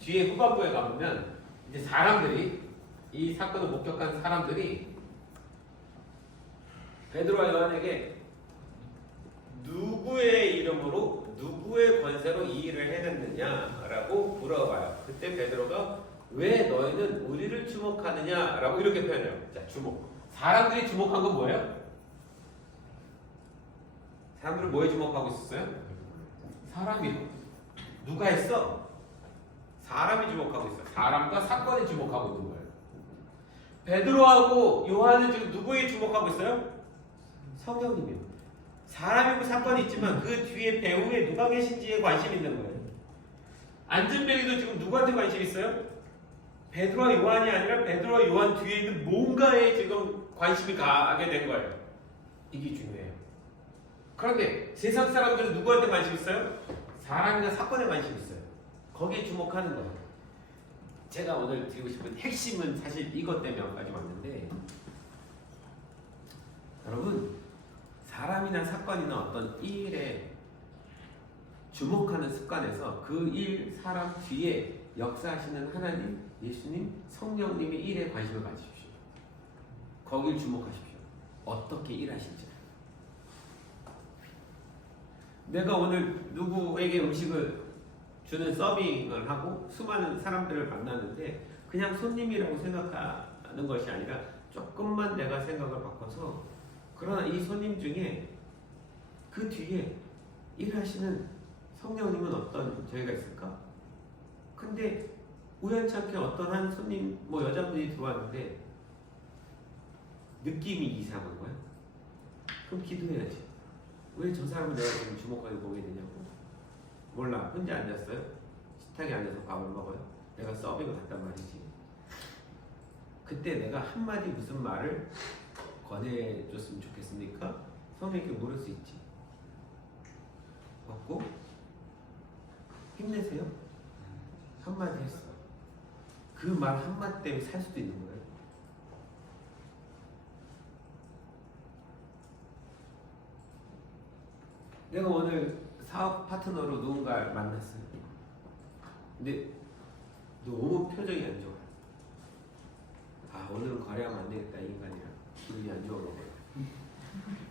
뒤에 후반부에 가보면 이제 사람들이 이 사건을 목격한 사람들이 베드로와 요한에게 누구의 이름으로 누구의 권세로 이 일을 해냈느냐라고 물어봐요. 그때 베드로가 왜 너희는 우리를 주목하느냐라고 이렇게 표현해요. 자, 주목. 사람들이 주목한 건 뭐예요? 사람들은 뭐에 주목하고 있었어요? 사람이. 누가 했어? 사람이 주목하고 있어. 사람과 사건에 주목하고 있는 거예요. 베드로하고 요한은 지금 누구에 주목하고 있어요? 성령님이요. 사람이고 사건이 있지만 그 뒤에 배후에 누가 계신지에 관심이 있는 거예요. 안전벨리도 지금 누구한테 관심이 있어요? 베드로와 요한이 아니라 베드로와 요한 뒤에 있는 뭔가에 지금 관심이 가게 된 거예요. 이게 중요해요. 그런데 세상 사람들은 누구한테 관심 있어요? 사람이나 사건에 관심 있어요. 거기에 주목하는 거예요. 제가 오늘 드리고 싶은 핵심은 사실 이것 때문에 여기까지 왔는데, 여러분, 사람이나 사건이나 어떤 일에 주목하는 습관에서 그 일, 사람 뒤에 역사하시는 하나님, 예수님, 성령님의 일에 관심을 가지십시오. 거길 주목하십시오. 어떻게 일하실지. 내가 오늘 누구에게 음식을 주는 서빙을 하고 수많은 사람들을 만나는데 그냥 손님이라고 생각하는 것이 아니라 조금만 내가 생각을 바꿔서, 그러나 이 손님 중에 그 뒤에 일하시는 성령님은 어떤 저희가 있을까? 근데 우연찮게 어떤 한 손님, 뭐 여자분이 들어왔는데 느낌이 이상한 거야? 그럼 기도해야지. 왜 저 사람을 내가 지금 주목하게 보게 되냐고. 몰라. 혼자 앉았어요? 식탁에 앉아서 밥을 먹어요? 내가 서빙을 갔단 말이지. 그때 내가 한마디 무슨 말을 권해줬으면 좋겠습니까? 성령님께 물을 수 있지. 없고 힘내세요. 한마디 했어. 그 말 한마디 때문에 살 수도 있는 거예요. 내가 오늘 사업 파트너로 누군가를 만났어요. 근데 너무 표정이 안 좋아. 아, 오늘은 거래하면 안 되겠다, 이 인간이랑. 기분이 안 좋아 보여요.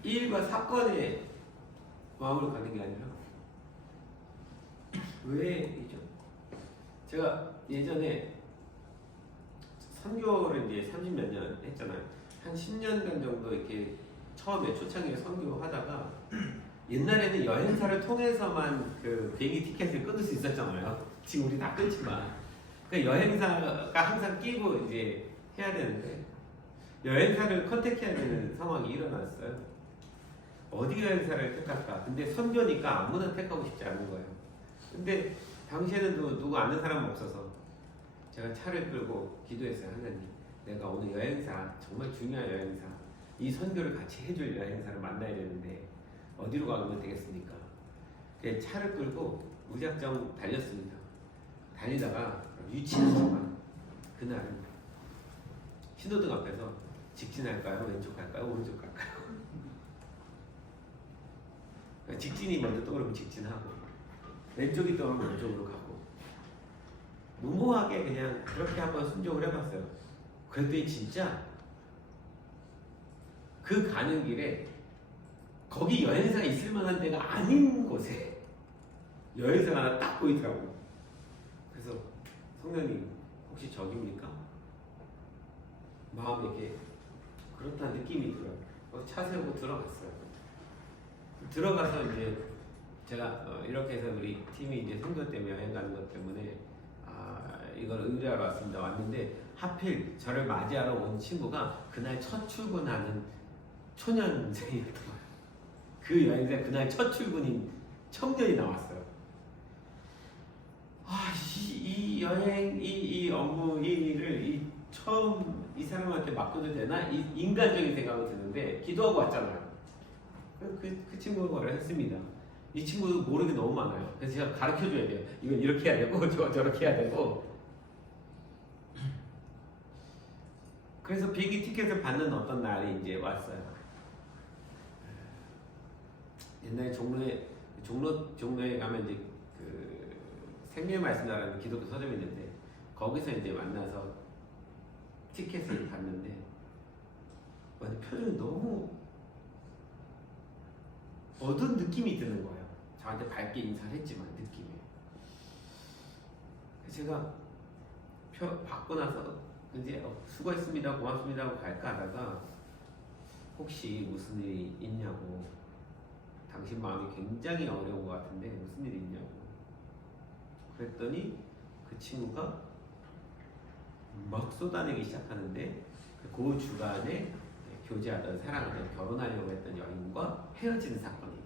일과 사건에 마음을 가는 게 아니라 왜이죠? 제가 예전에 선교를 이제 30몇 년 했잖아요. 한 10년간 정도 이렇게 처음에 초창기에 선교하다가 옛날에는 여행사를 통해서만 그 비행기 티켓을 끊을 수 있었잖아요. 지금 우리 다 끊지만. 그 여행사가 항상 끼고 이제 해야 되는데 여행사를 컨택해야 되는 상황이 일어났어요. 어디 여행사를 택할까? 근데 선교니까 아무나 택하고 싶지 않은 거예요. 근데 당시에는 누구 아는 사람 없어서 제가 차를 끌고 기도했어요. 하나님, 내가 오늘 여행사, 정말 중요한 여행사, 이 선교를 같이 해줄 여행사를 만나야 되는데 어디로 가면 되겠습니까? 그래서 차를 끌고 무작정 달렸습니다. 달리다가 위치는 정말 그날은 신호등 앞에서 직진할까요? 왼쪽 갈까요? 오른쪽 갈까요? 직진이 먼저 떠오르면 직진하고 왼쪽이 떠오르면 왼쪽으로 가고 무모하게 그냥 그렇게 한번 순종을 해봤어요. 그랬더니 진짜 그 가는 길에 거기 여행사가 있을 만한 데가 아닌 곳에 여행사가 하나 딱 보이더라고요. 그래서 성령님 혹시 저기입니까? 마음에 이렇게 그렇다는 느낌이 들어요. 차 세우고 들어갔어요. 들어가서 이제 제가 이렇게 해서 우리 팀이 이제 선교 때문에 여행 가는 것 때문에 이걸 의뢰하러 왔습니다. 왔는데 하필 저를 맞이하러 온 친구가 그날 첫 출근하는 초년생이었던 거예요. 그 여행사 그날 첫 출근인 청년이 나왔어요. 이 여행, 이 업무, 이 일을 처음 이 사람한테 맡겨도 되나? 이 인간적인 생각이 드는데 기도하고 왔잖아요. 그 친구가 뭐라 했습니다. 이 친구도 모르는 게 너무 많아요. 그래서 제가 가르쳐줘야 돼요. 이건 이렇게 해야 되고 저렇게 해야 되고. 그래서 비행기 티켓을 받는 어떤 날이 이제 왔어요. 옛날에 종로에 가면 이제 그 생명의 말씀이라는 기독교 서점이 있는데 거기서 이제 만나서 티켓을 받는데 표정이 너무 어두운 느낌이 드는 거예요. 저한테 밝게 인사를 했지만 느낌이. 제가 받고 나서 이제 수고했습니다, 고맙습니다 하고 갈까 하다가 혹시 무슨 일이 있냐고, 당신 마음이 굉장히 어려운 것 같은데 무슨 일이 있냐고 그랬더니 그 친구가 막 쏟아내기 시작하는데 그 주간에 교제하던 사랑하던 결혼하려고 했던 여인과 헤어지는 사건이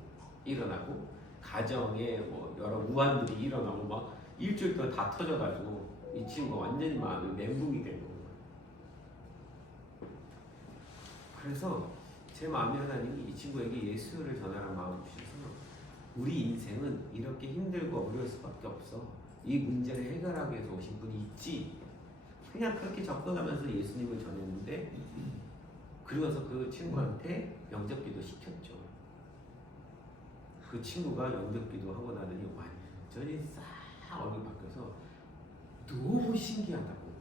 일어나고 가정에 뭐 여러 우환들이 일어나고 막 일주일 동안 다 터져가지고 이 친구가 완전히 마음이 멘붕이 된 거예요. 그래서 제 마음에 하나님이 이 친구에게 예수를 전하라는 마음을 주셔서 우리 인생은 이렇게 힘들고 어려울 수밖에 없어. 이 문제를 해결하기 위해서 오신 분이 있지. 그냥 그렇게 접근하면서 예수님을 전했는데 그러면서 그 친구한테 영접기도 시켰죠. 그 친구가 영접기도 하고 나더니 완전히 싹 얼굴이 바뀌어서 너무 신기하다고.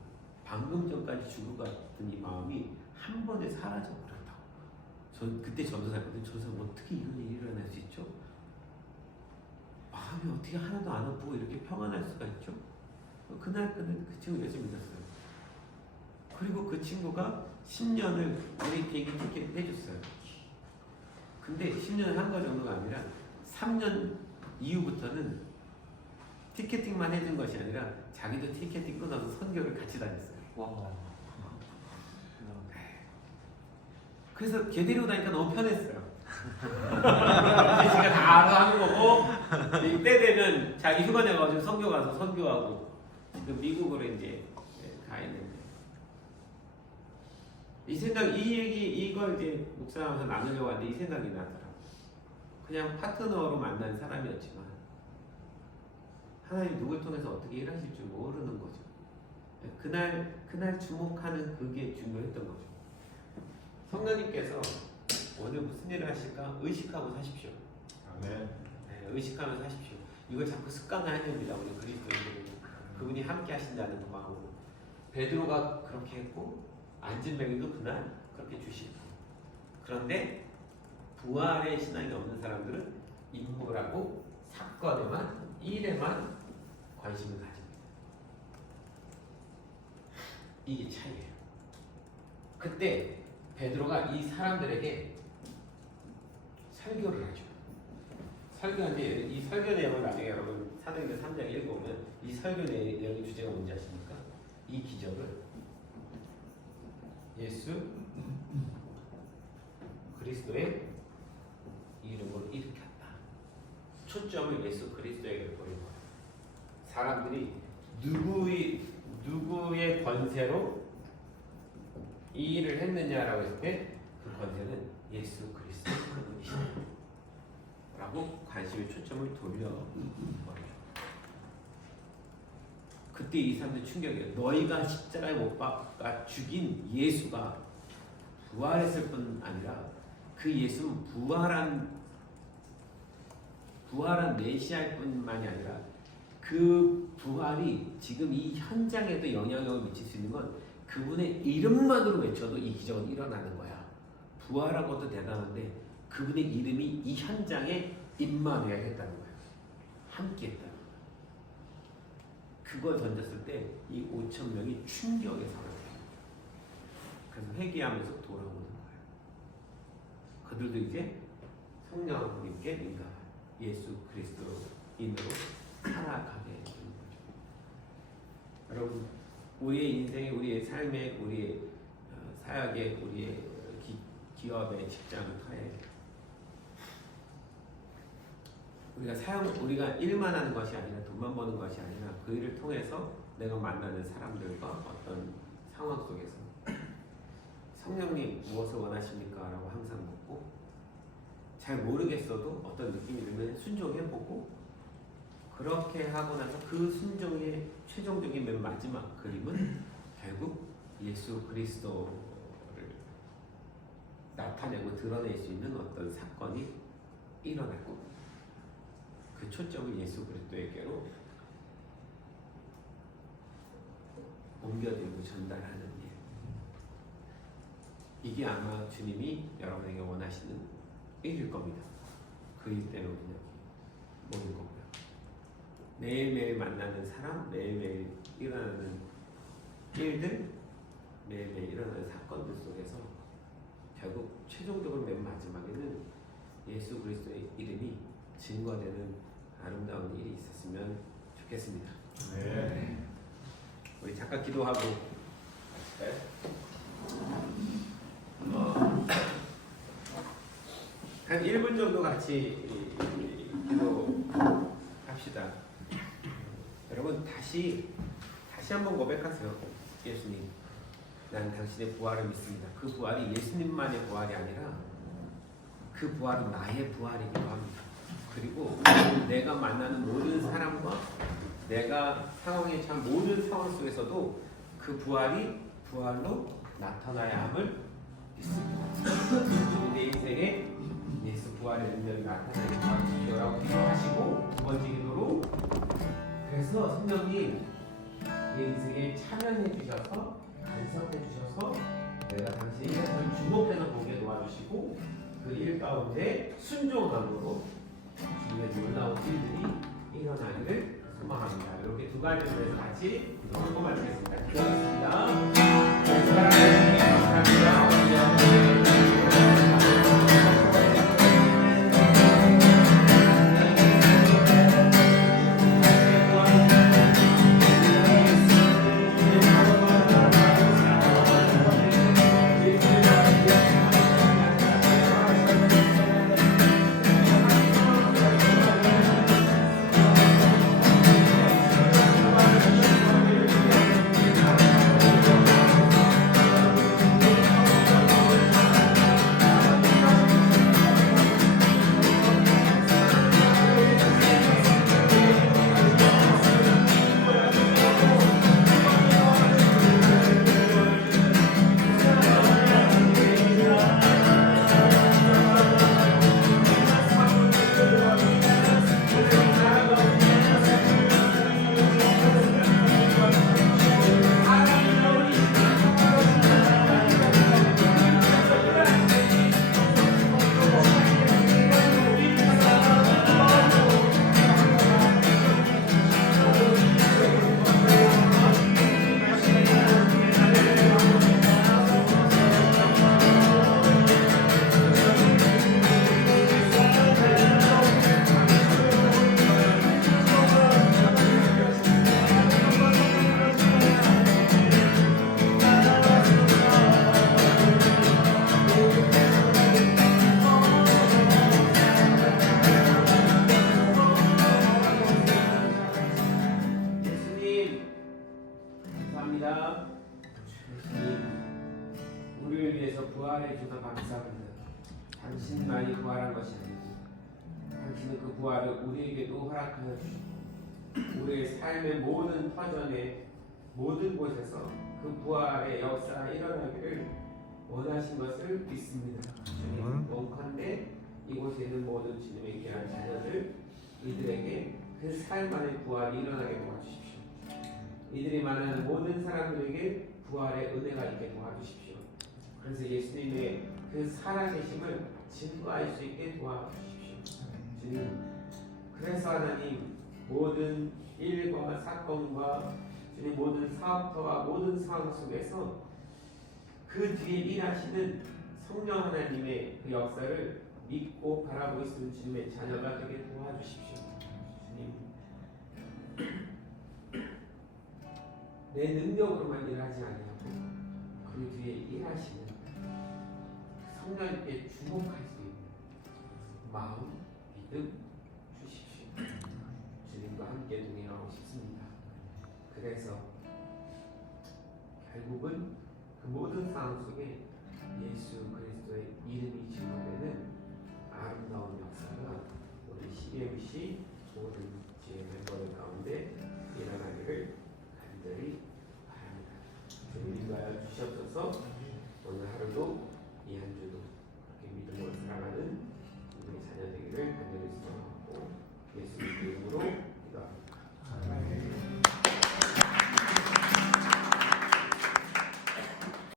방금 전까지 죽을 것 같은 이 마음이 한 번에 사라져 버렸다고. 전 그때 전도사였거든요. 저 사람 어떻게 이런 일이 일어날 수 있죠? 마음이 어떻게 하나도 안 아프고 이렇게 평안할 수가 있죠? 그날 그 친구 예수 믿었어요. 그리고 그 친구가 10년을 우리 비행기 티켓 해줬어요. 근데 10년을 한 거 정도가 아니라 3년 이후부터는 티켓팅만 해준 것이 아니라 자기도 티켓팅 끊어서 선교를 같이 다녔어요. 와. 그래서 걔 데리고 다니까 너무 편했어요. 제가 다 알아서 하는 거고 이때 되면 자기 휴가 내가지고 선교 가서 선교하고 지금 미국으로 이제 가 있는데 이 생각, 이 얘기 이걸 이제 묵상하면서 나누려고 하는데 이 생각이 나더라고요. 그냥 파트너로 만난 사람이었지만 하나님 누굴 통해서 어떻게 일하실 줄 모르는 거죠. 그날 주목하는 그게 중요했던 거죠. 성령님께서 오늘 무슨 일을 하실까 의식하고 사십시오. 아멘. 네, 의식하면서 사십시오. 이걸 자꾸 습관화해야 됩니다. 우리 그리스도인들이 그분이 함께 하신다는 그 마음으로. 베드로가 그렇게 했고 안진뱅이도 그날 그렇게 주시고. 그런데 부활의 신앙이 없는 사람들은 인물하고 사건에만 일에만 관심을 가집니다. 이게 차이예요. 그때 베드로가 이 사람들에게 설교를 하죠. 설교인데 이 설교 내용을 나중에 여러분 사도행전 3장 읽어보면 이 설교 내용의 주제가 뭔지 아십니까? 이 기적을 예수 그리스도의 이름으로 일으켰다. 초점을 예수 그리스도에게 돌린 거예요. 사람들이 누구의 권세로 이 일을 했느냐라고 했을 때 그 권세는 예수 그리스도의 그분이시다 라고 관심의 초점을 돌려버려요. 그때 이 사람들 충격이에요. 너희가 십자가에 못 박아 죽인 예수가 부활했을 뿐 아니라 그 예수는 부활한 메시아일 뿐만이 아니라 그 부활이 지금 이 현장에도 영향력을 미칠 수 있는 건 그분의 이름만으로 외쳐도 이 기적은 일어나는 거야. 부활한 것도 대단한데 그분의 이름이 이 현장에 임마누엘 했다는 거야. 함께 했다는 거야. 그걸 던졌을 때 이 5천 명이 충격에 사라져요. 그래서 회개하면서 돌아오는 거예요. 그들도 이제 성령님께 민감한 예수 그리스도인으로 살아가게 되는 거죠. 여러분, 우리의 인생에, 우리의 삶에, 우리의 사역에, 우리의 기업에, 직장, 사회, 우리가 일만 하는 것이 아니라 돈만 버는 것이 아니라 그 일을 통해서 내가 만나는 사람들과 어떤 상황 속에서 성령님 무엇을 원하십니까? 라고 항상 묻고 잘 모르겠어도 어떤 느낌이 들면 순종해보고 그렇게 하고 나서 그 순종의 최종적인 맨 마지막 그림은 결국 예수 그리스도를 나타내고 드러낼 수 있는 어떤 사건이 일어나고 그 초점을 예수 그리스도에게로 옮겨들고 전달하는 일. 이게 아마 주님이 여러분에게 원하시는 일일 겁니다. 그 일 때문에 우리는 모인 거고요. 매일매일 만나는 사람, 매일매일 일어나는 일들 매일매일 일어나는 사건들 속에서 결국 최종적으로 맨 마지막에는 예수 그리스도의 이름이 증거되는 아름다운 일이 있었으면 좋겠습니다. 네. 우리 잠깐 기도하고 마실까요? 한 1분 정도 같이 기도합시다. 여러분 다시 한번 고백하세요. 예수님, 난 당신의 부활을 믿습니다. 그 부활이 예수님만의 부활이 아니라 그 부활은 나의 부활이기도 합니다. 그리고 내가 만나는 모든 사람과 내가 상황에 처한 모든 상황 속에서도 그 부활이 부활로 나타나야 함을 믿습니다. 내 인생에 예수 부활의 능력이 나타나게 도와주시오라고 기도하시고, 두 번째 기도로, 그래서 성령님 내 인생에 참여해 주셔서 간섭해 주셔서 내가 당신의 일을 주목해서 보게 도와주시고, 그 일 가운데 순종함으로 주님의 놀라운 일들이 일어나기를 소망합니다. 이렇게 두 가지를 위해서 같이 기도하고 마치겠습니다. 기도하겠습니다. 감사합니다. 우리를 위해서 부활해 주셔서 감사합니다. 당신만이 부활한 것이 아니고 당신은 그 부활을 우리에게도 허락하여 주시고 우리의 삶의 모든 터전에 모든 곳에서 그 부활의 역사가 일어나기를 원하신 것을 믿습니다. 주님, 원컨대 이곳에 있는 모든 주님의 귀한 자녀들 이들에게 그 삶 안에 부활이 일어나게 도와주십시오. 이들이 만나는 모든 사람들에게 부활의 은혜가 있게 도와주십시오. 그래서 예수님의 그 살아계심을 증거할 수 있게 도와주십시오. 주님, 그래서 하나님 모든 일과 사건과 주님 모든 사업터와 모든 상황 속에서 그 뒤에 일하시는 성령 하나님의 그 역사를 믿고 바라보고 있는 주님의 자녀가 되게 도와주십시오. 주님, 내 능력으로만 일하지 아니하고 그 뒤에 일하시는 성령님께 주목할 수 있는 마음, 믿음 주십시오. 주님과 함께 동행하고 싶습니다. 그래서 결국은 그 모든 상황 속에 예수 그리스도의 이름이 증거되는 아름다운 역사가 우리 CMC 모든 지혜 멤버들 가운데 일어나기를 간절히 바랍니다. 주님 인도하여 주시옵소서.